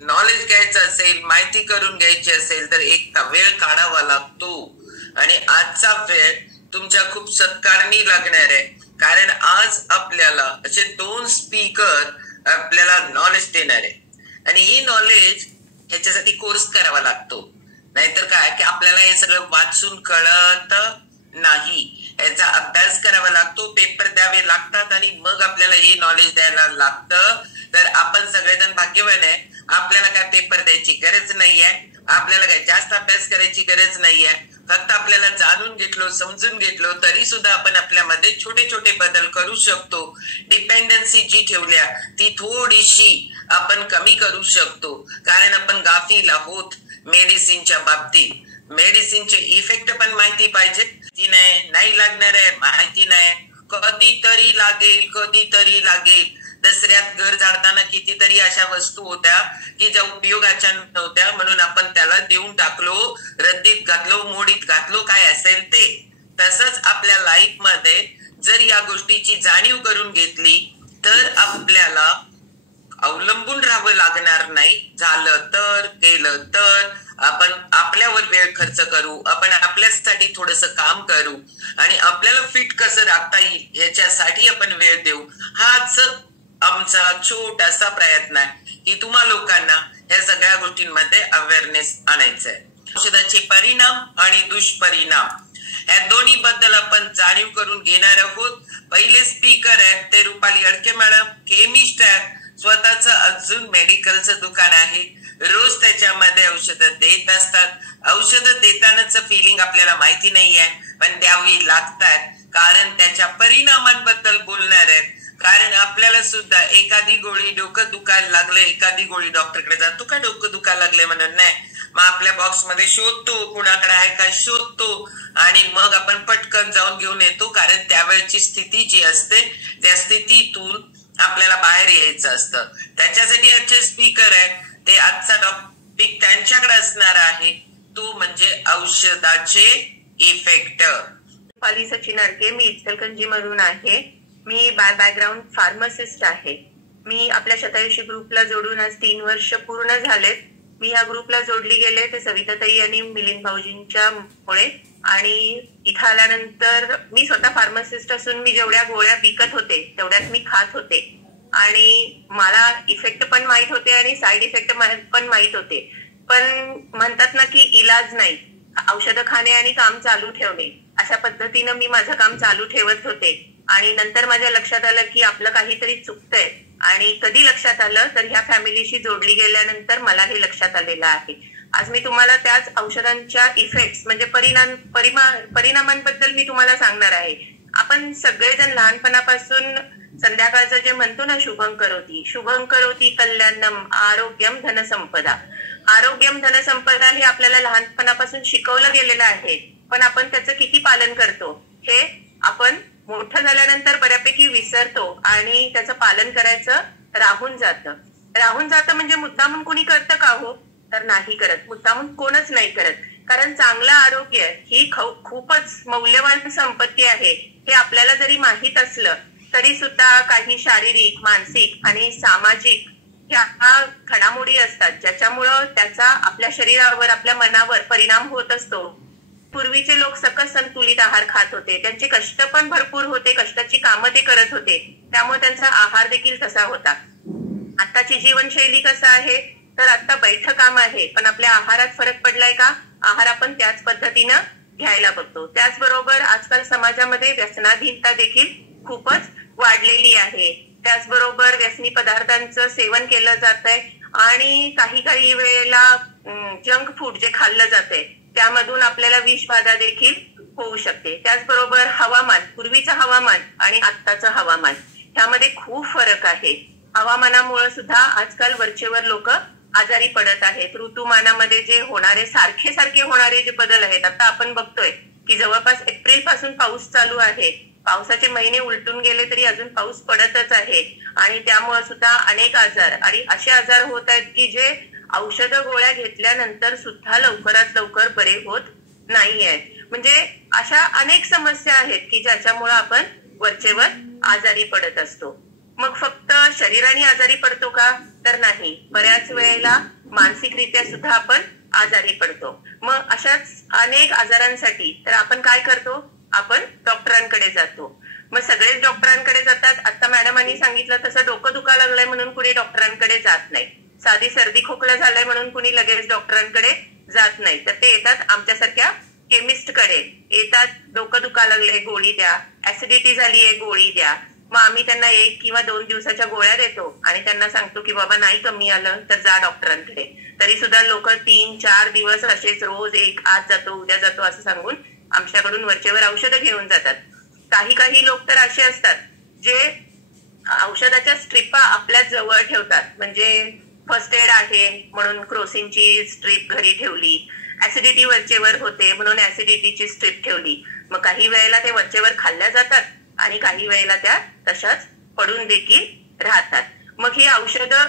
Knowledge घ्यायचं असेल, माहिती करून घ्यायची असेल तर एक वेळ काढावा लागतो आणि आजचा वेळ तुमच्या खूप सत्कारणी लागणार आहे. कारण आज आपल्याला असे 2 स्पीकर आपल्याला नॉलेज देणार आहे आणि ही नॉलेज ह्याच्यासाठी कोर्स करावा लागतो. नाहीतर काय की आपल्याला हे सगळं वाचून कळत नाही. याचा अभ्यास करावा लागतो, पेपर द्यावे लागतात आणि मग आपल्याला हे नॉलेज द्यायला लागतं. तर आपण सगळेजण भाग्यवान आहे. आपल्याला काय पेपर द्यायची गरज नाहीये, आपल्याला काय जास्त अभ्यास करायची गरज नाहीये. फक्त आपल्याला जाणून घेतलो, समजून घेतलो तरी सुद्धा आपण आपल्यामध्ये छोटे छोटे बदल करू शकतो. डिपेंडन्सी जी ठेवल्या ती थोडीशी आपण कमी करू शकतो. कारण आपण गाफील आहोत मेडिसिनच्या बाबतीत. मेडिसिनचे इफेक्ट पण माहिती पाहिजे. ती नाही लागणार आहे माहिती नाही, कधीतरी लागेल कधीतरी लागेल. दसऱ्यात घर झाडताना कितीतरी अशा वस्तू होत्या की ज्या उपयोगाच्या नव्हत्या म्हणून आपण त्याला देऊन टाकलो, रद्दीत घातलो, मोडीत घातलो, काय असेल ते. तसंच आपल्या लाईफ मध्ये जर या गोष्टीची जाणीव करून घेतली तर आपल्याला अवलंबून राहावं लागणार नाही. झालं तर, केलं तर आपण आपल्यावर वेळ खर्च करू, आपण आपल्यासाठी थोडस काम करू आणि आपल्याला फिट कसं राखता येईल याच्यासाठी आपण वेळ देऊ. हाच आमचा छोटासा प्रयत्न आहे की तुम्हा लोकांना या सगळ्या गोष्टींमध्ये अवेअरनेस आणायचं आहे. औषधाचे परिणाम आणि दुष्परिणाम या दोन्ही बद्दल आपण जाणीव करून घेणार आहोत. पहिले स्पीकर आहेत ते रुपाली अडके मॅडम, केमिस्ट आहेत, स्वतःच अजून मेडिकलचं दुकान आहे. रोज त्याच्यामध्ये औषधं देत असतात. औषधं देतानाच फिलिंग आपल्याला माहिती नाहीये पण द्यावी लागतात कारण त्याच्या परिणामांबद्दल बोलणार आहेत. कारण आपल्याला सुद्धा एखादी गोळी डोकं दुखायला लागले, एखादी गोळी डॉक्टरकडे जातो का डोकं दुखायला लागले म्हणून नाही, मग आपल्या बॉक्स मध्ये शोधतो, कुणाकडे आहे का शोधतो आणि मग आपण पटकन जाऊन घेऊन येतो. कारण त्यावेळची स्थिती जी असते त्या स्थितीतून आपल्याला बाहेर यायचं असतं. त्याच्यासाठी आजचे स्पीकर आहे ते आजचा टॉपिक त्यांच्याकडे असणार आहे, तो म्हणजे औषधाचे इफेक्ट. रुपाली सचिन अडके, मी इचलकरंजी मधून आहे. मी बॅकग्राऊंड फार्मासिस्ट आहे. मी आपल्या शतायुषी ग्रुपला जोडून आज 3 वर्ष पूर्ण झालेत. मी या ग्रुपला जोडली गेले ते सविताताई आणि मिलिंद भाऊजींच्या मुळे. आणि इथं आल्यानंतर मी स्वतः फार्मासिस्ट असून मी जेवढ्या गोळ्या विकत होते तेवढ्याच मी खात होते आणि मला इफेक्ट पण माहित होते आणि साईड इफेक्ट पण माहित होते. पण म्हणतात ना की इलाज नाही, औषधं खाणे आणि काम चालू ठेवणे, अशा पद्धतीनं मी माझं काम चालू ठेवत होते. आणि नंतर माझ्या लक्षात आलं की आपलं काहीतरी चुकतंय. आणि कधी लक्षात आलं तर ह्या फॅमिलीशी जोडली गेल्यानंतर मला हे लक्षात आलेलं आहे. आज मी तुम्हाला त्याच औषधांच्या इफेक्ट्स म्हणजे परिणामांबद्दल मी तुम्हाला सांगणार आहे. आपण सगळेजण लहानपणापासून संध्याकाळचं जे म्हणतो ना शुभं करोती कल्याणम आरोग्यम धनसंपदा. आरोग्यम धनसंपदा हे आपल्याला लहानपणापासून शिकवलं गेलेलं आहे. पण आपण त्याचं किती पालन करतो हे आपण मोठं झाल्यानंतर बऱ्यापैकी विसरतो आणि त्याचं पालन करायचं राहून जातं. म्हणजे मुद्दामून कोणी करतं का हो? तर नाही करत. मुद्दामून कोणच नाही करत. कारण चांगलं आरोग्य ही खूपच मौल्यवान संपत्ती आहे. हे आपल्याला जरी माहीत असलं तरी सुद्धा काही शारीरिक, मानसिक आणि सामाजिक ह्या घडामोडी असतात ज्याच्यामुळं त्याचा आपल्या शरीरावर, आपल्या मनावर परिणाम होत असतो. पूर्वीचे लोक सकस संतुलित आहार खात होते. त्यांचे कष्ट पण भरपूर होते, कष्टाची कामं ते करत होते, त्यामुळे त्यांचा आहार देखील तसा होता. आताची जीवनशैली कसं आहे तर आता बैठं काम आहे पण आपल्या आहारात फरक पडलाय का? आहार आपण त्याच पद्धतीनं घ्यायला बघतो. त्याचबरोबर आजकाल समाजामध्ये व्यसनाधीनता देखील खूपच वाढलेली आहे. त्याचबरोबर व्यसनी पदार्थांचं सेवन केलं जात आहे आणि काही वेळेला जंक फूड जे खाल्लं जाते त्यामधून आपल्याला विषबाधा देखील होऊ शकते. त्याचबरोबर हवामान, पूर्वीचं हवामान आणि आत्ताचं हवामान ह्यामध्ये खूप फरक आहे. हवामानामुळे सुद्धा आजकाल वरचेवर लोक आजारी पडत आहेत. ऋतुमानामध्ये जे होणारे सारखे होणारे जे बदल आहेत, आता आपण बघतोय की जवळपास एप्रिल पासून पाऊस चालू आहे. पावसाचे महिने उलटून गेले तरी अजून पाऊस पडतच आहे आणि त्यामुळे सुद्धा अनेक आजार आणि असे आजार होत आहेत की जे औषधं गोळ्या घेतल्यानंतर सुद्धा लवकरात लवकर बरे होत नाहीये. म्हणजे अशा अनेक समस्या आहेत की ज्याच्यामुळे आपण वरचेवर आजारी पडत असतो. मग फक्त शरीराने आजारी पडतो का? तर नाही, बऱ्याच वेळेला मानसिकरित्या सुद्धा आपण आजारी पडतो. मग अशाच अनेक आजारांसाठी तर आपण काय करतो? आपण डॉक्टरांकडे जातो. मग सगळेच डॉक्टरांकडे जातात. आता मॅडमांनी सांगितलं तसं डोकं दुखा लागलंय म्हणून कुणी डॉक्टरांकडे जात नाही. साधी सर्दी खोकला झालाय म्हणून कुणी लगेच डॉक्टरांकडे जात नाही. तर ते येतात आमच्यासारख्या केमिस्टकडे येतात. डोकं दुखा लागलंय, गोळी द्या. ऍसिडिटी झालीये, गोळी द्या. मग आम्ही त्यांना 1 किंवा 2 दिवसाच्या गोळ्या देतो आणि त्यांना सांगतो की बाबा नाही कमी आलं तर जा डॉक्टरांकडे. तरी सुद्धा लोक 3-4 दिवस असेच रोज आज जातो उद्या जातो असं सांगून आमच्याकडून वरचेवर औषधं घेऊन जातात. काही लोक तर असे असतात जे औषधाच्या स्ट्रिपा आपल्या जवळ ठेवतात. म्हणजे फर्स्ट एड आहे म्हणून क्रोसिनची स्ट्रीप घरी ठेवली, ऍसिडिटी वरचेवर होते म्हणून ऍसिडिटीची स्ट्रीप ठेवली. मग काही वेळेला ते वरचेवर खाल्ल्या जातात आणि काही वेळेला त्या तशाच पडून देखील राहतात. मग ही औषधं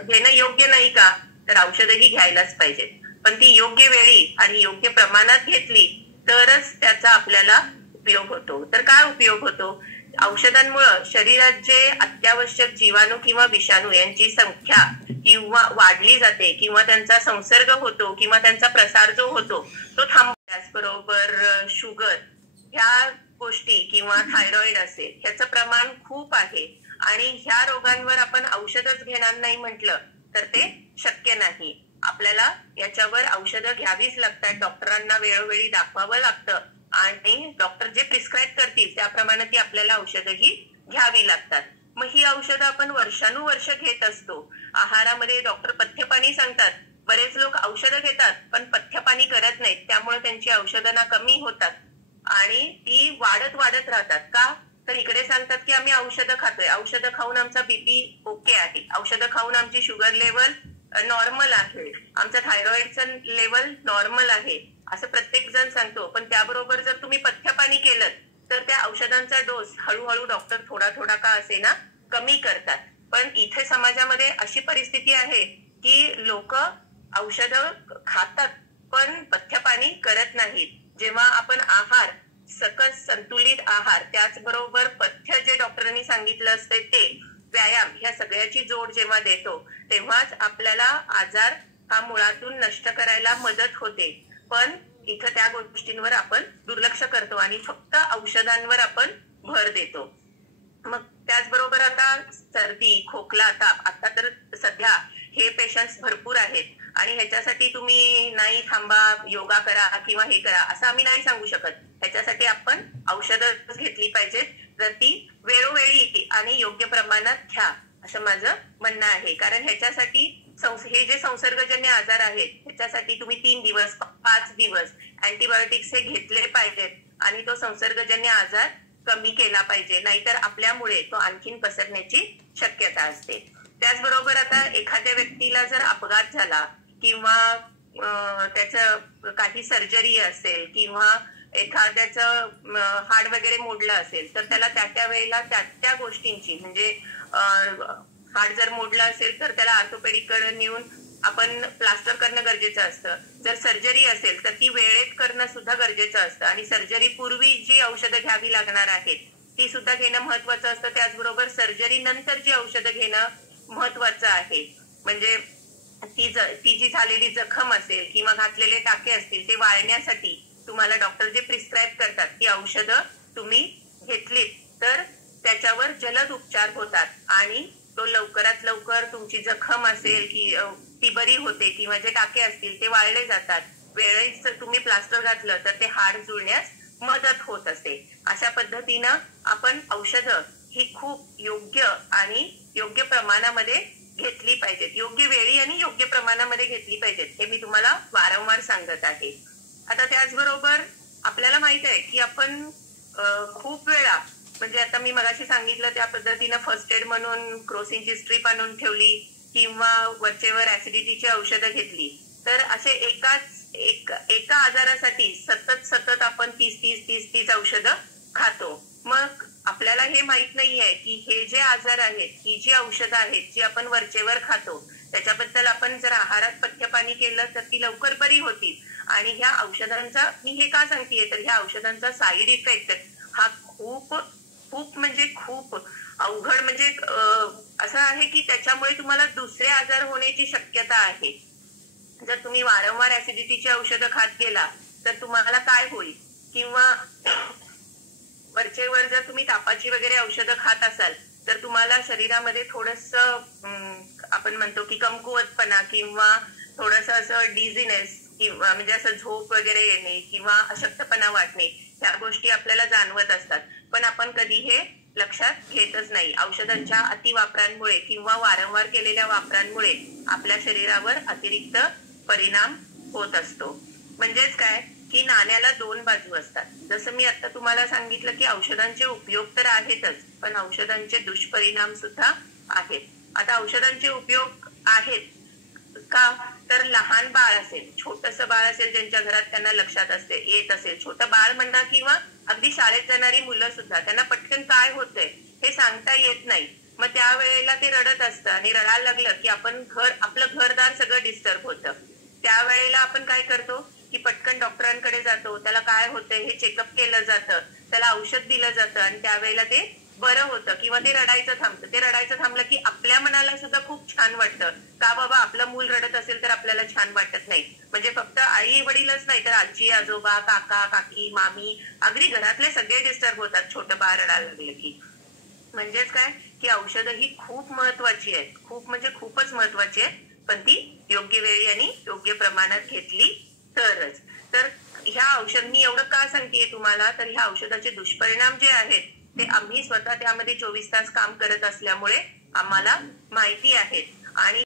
घेणं योग्य नाही का? तर औषधही घ्यायलाच पाहिजेत, पण ती योग्य वेळी आणि योग्य प्रमाणात घेतली तरच त्याचा आपल्याला उपयोग होतो. तर काय उपयोग होतो? औषधांमुळे शरीरात जे अत्यावश्यक जीवाणू किंवा विषाणू यांची संख्या किंवा वाढली जाते किंवा त्यांचा संसर्ग होतो किंवा त्यांचा प्रसार जो होतो तो थांबतो. त्याचबरोबर शुगर ह्या गोष्टी किंवा थायरॉइड असेल ह्याचं प्रमाण खूप आहे आणि ह्या रोगांवर आपण औषधच घेणार नाही म्हटलं तर ते शक्य नाही. आपल्याला याच्यावर औषधं घ्यावीच लागतात. डॉक्टरांना वेळोवेळी दाखवावं लागतं आणि डॉक्टर जे प्रिस्क्राईब करतील त्याप्रमाणे ती आपल्याला औषधही घ्यावी लागतात. मग ही औषधं आपण वर्षानुवर्ष घेत असतो. आहारामध्ये डॉक्टर पथ्यपाणी सांगतात. बरेच लोक औषधं घेतात पण पथ्यपाणी करत नाहीत, त्यामुळे त्यांची औषधं ना कमी होतात आणि ती वाढत राहतात. का? तर इकडे सांगतात की आम्ही औषधं खातोय, औषधं खाऊन आमचा बीपी ओके आहे, औषधं खाऊन आमची शुगर लेवल नॉर्मल आहे, आमचा थायरॉइडचं लेवल नॉर्मल आहे असं प्रत्येक जण सांगतो. पण त्याबरोबर जर तुम्ही पथ्यपाणी केलं तर त्या औषधांचा डोस हळूहळू डॉक्टर थोडा का असेना कमी करतात. पण इथे समाजामध्ये अशी परिस्थिती आहे की लोक औषधं खातात पण पथ्यपाणी करत नाहीत. जेव्हा आपण आहार सकस संतुलित आहार त्याचबरोबर पथ्य जे डॉक्टरांनी सांगितलं असते ते व्यायाम ह्या सगळ्याची जोड जेव्हा देतो तेव्हाच आपल्याला आजार हा मुळातून नष्ट करायला मदत होते. पण इथं त्या गोष्टींवर आपण दुर्लक्ष करतो आणि फक्त औषधांवर आपण भर देतो. मग त्याचबरोबर आता सर्दी खोकला आता तर सध्या हे पेशंट्स भरपूर आहेत आणि ह्याच्यासाठी तुम्ही नाही थांबा योगा करा किंवा हे करा असं आम्ही नाही सांगू शकत. ह्याच्यासाठी आपण औषधं घेतली पाहिजेत, तर ती वेळोवेळी आणि योग्य प्रमाणात घ्या असं माझं म्हणणं आहे. कारण ह्याच्यासाठी हे जे संसर्गजन्य आजार आहेत ह्याच्यासाठी तुम्ही 3 दिवस 5 दिवस अँटीबायोटिक्स हे घेतले पाहिजेत आणि तो संसर्गजन्य आजार कमी केला पाहिजे, नाहीतर आपल्यामुळे तो आणखीन पसरण्याची शक्यता असते. त्याचबरोबर आता एखाद्या व्यक्तीला जर अपघात झाला किंवा त्याचं काही सर्जरी असेल किंवा एखाद्याचं हाड वगैरे मोडलं असेल तर त्याला त्या वेळेला त्या गोष्टींची म्हणजे हाड जर मोडलं असेल तर त्याला ऑर्थोपेडिककडे नेऊन आपण प्लास्टर करणं गरजेचं असतं. जर सर्जरी असेल तर ती वेळेत करणं सुद्धा गरजेचं असतं आणि सर्जरी पूर्वी जी औषधं घ्यावी लागणार आहेत ती सुद्धा घेणं महत्वाचं असतं. त्याचबरोबर सर्जरी नंतर जी औषधं घेणं महत्वाचं आहे. म्हणजे ती जी झालेली जखम असेल किंवा घातलेले टाके असतील ते वाळण्यासाठी तुम्हाला डॉक्टर जे प्रिस्क्राईब करतात ती औषधं तुम्ही घेतलीत तर त्याच्यावर जलद उपचार होतात आणि तो लवकरात लवकर तुमची जखम असेल की ती बरी होते किंवा जे टाके असतील ते वाळले जातात. वेळेस तुम्ही प्लास्टर घातलं तर ते हाड जुळण्यास मदत होत असते. अशा पद्धतीनं आपण औषधं ही खूप योग्य आणि योग्य प्रमाणामध्ये घेतली पाहिजेत, योग्य वेळी आणि योग्य प्रमाणामध्ये घेतली पाहिजेत, हे मी तुम्हाला वारंवार सांगत आहे. आता त्याचबरोबर आपल्याला माहित आहे की आपण खूप वेळा म्हणजे आता मी मगाशी सांगितलं त्या पद्धतीनं फर्स्ट एड म्हणून क्रोसिनची स्ट्रीप आणून ठेवली किंवा वरचेवर ऍसिडिटीची औषधं घेतली तर असे एका आजारासाठी सतत आपण 30 औषधं खातो. मग आपल्याला हे माहित नाहीये की हे जे आजार आहेत ही जी औषधं आहेत जी आपण वरचेवर खातो त्याच्याबद्दल आपण जर आहारात पथ्यपाणी केलं तर ती लवकर बरी होतील. आणि ह्या औषधांचा मी हे का सांगतेय तर ह्या औषधांचा साईड इफेक्ट हा खूप म्हणजे खूप अवघड म्हणजे असं आहे की त्याच्यामुळे तुम्हाला दुसरे आजार होण्याची शक्यता आहे. जर तुम्ही वारंवार ऍसिडिटीची औषधं खात गेला तर तुम्हाला काय होईल, किंवा वरचेवर जर तुम्ही तापाची वगैरे औषधं खात असाल तर तुम्हाला शरीरामध्ये थोडस आपण म्हणतो की कमकुवतपणा किंवा थोडस असं डिझीनेस किंवा म्हणजे असं झोप वगैरे येणे किंवा अशक्तपणा वाटणे, ह्या गोष्टी आपल्याला जाणवत असतात. पण आपण कधी हे लक्षात घेतच नाही. औषधांच्या अतिवापरांमुळे किंवा वारंवार केलेल्या वापरांमुळे आपल्या शरीरावर अतिरिक्त परिणाम होत असतो. म्हणजेच काय की नाण्याला दोन बाजू असतात. जसं मी आता तुम्हाला सांगितलं की औषधांचे उपयोग तर आहेतच, पण औषधांचे दुष्परिणाम सुद्धा आहेत. आता औषधांचे उपयोग आहेत का, तर लहान बाळ असेल, छोटस बाळ असेल ज्यांच्या घरात त्यांना लक्षात येत असेल, छोटं बाळ म्हणा किंवा अगदी शाळेत जाणारी मुलं सुद्धा, त्यांना पटकन काय होतंय हे सांगता येत नाही. मग त्यावेळेला ते रडत असतं आणि रडायला लागलं की आपलं घरदार सगळं डिस्टर्ब होतं. त्यावेळेला आपण काय करतो की पटकन डॉक्टरांकडे जातो, त्याला काय होतंय हे चेकअप केलं जातं, त्याला औषध दिलं जातं आणि त्यावेळेला ते बरं होतं किंवा ते रडायचं थांबतं. ते रडायचं थांबलं की आपल्या मनाला सुद्धा खूप छान वाटतं. का बाबा, आपलं मूल रडत असेल तर आपल्याला छान वाटत नाही. म्हणजे फक्त आई वडीलच नाही तर आजी आजोबा, काका काकी, मामी, अगदी घरातले सगळे डिस्टर्ब होतात छोटं बाळ रडायला लागलं की. म्हणजेच काय की औषधं ही खूप महत्वाची आहेत, खूप म्हणजे खूपच महत्वाची आहेत, पण ती योग्य वेळी आणि योग्य प्रमाणात घेतली तरच. तर ह्या औषध मी एवढं का सांगतेय तुम्हाला, तर ह्या औषधाचे दुष्परिणाम जे आहेत ते आम्ही स्वतः त्यामध्ये 24 तास काम करत असल्यामुळे आम्हाला माहिती आहेत. आणि